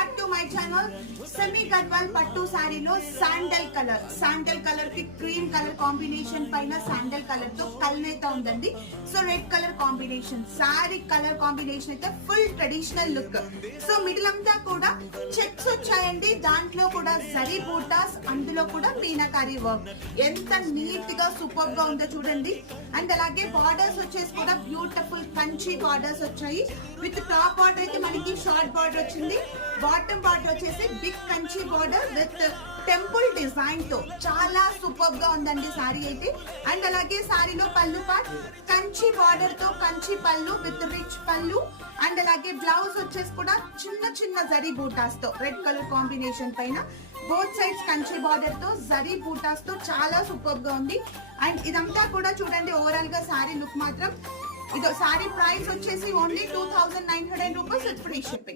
Back to my channel. Semi Gadwal పట్టు సారీలో sandal colour కి క్రీమ్ కలర్ కాంబినేషన్ పైన శాండల్ కలర్ తో కల్నేత ఉందండి. So red colour combination, saree colour combination అయితే full traditional look. So middle అంతా కూడా చెక్స్ వచ్చాయండి, దాంట్లో కూడా జరీ బూటాస్, అందులో కూడా మీనాకారి వర్క్. ఎంత నీట్ గా సూపర్ గా ఉందో చూడండి. అండ్ అలాగే బార్డర్స్ వచ్చేసి కూడా బ్యూటిఫుల్ కంచి బార్డర్స్ వచ్చాయి. విత్ టాప్ బార్డర్ అయితే మనకి షార్ట్ బార్డర్ వచ్చింది, బాటమ్ బార్డర్ వచ్చేసి big Kanchi border with temple design తో చాలా సూపర్ గా ఉందండి సారీ అయితే. అండ్ అలాగే సారీలో పళ్ళు పార్ట్ కంచి బార్డర్ తో కంచి పళ్ళు విత్ రిచ్ పళ్ళు. అండ్ అలాగే బ్లౌజ్ వచ్చేసి కూడా చిన్న చిన్న జరీ బూటాస్ తో రెడ్ కలర్ కాంబినేషన్ పైన బోత్ సైడ్స్ కంచి బార్డర్ తో జరీ బూటాస్ తో చాలా సూపర్ గా ఉంది. అండ్ ఇదంతా కూడా చూడండి ఓవరాల్ గా సారీ లుక్ మాత్రం. ఇదో సారీ ప్రైస్ వచ్చేసి only 2900 rupees with free shipping.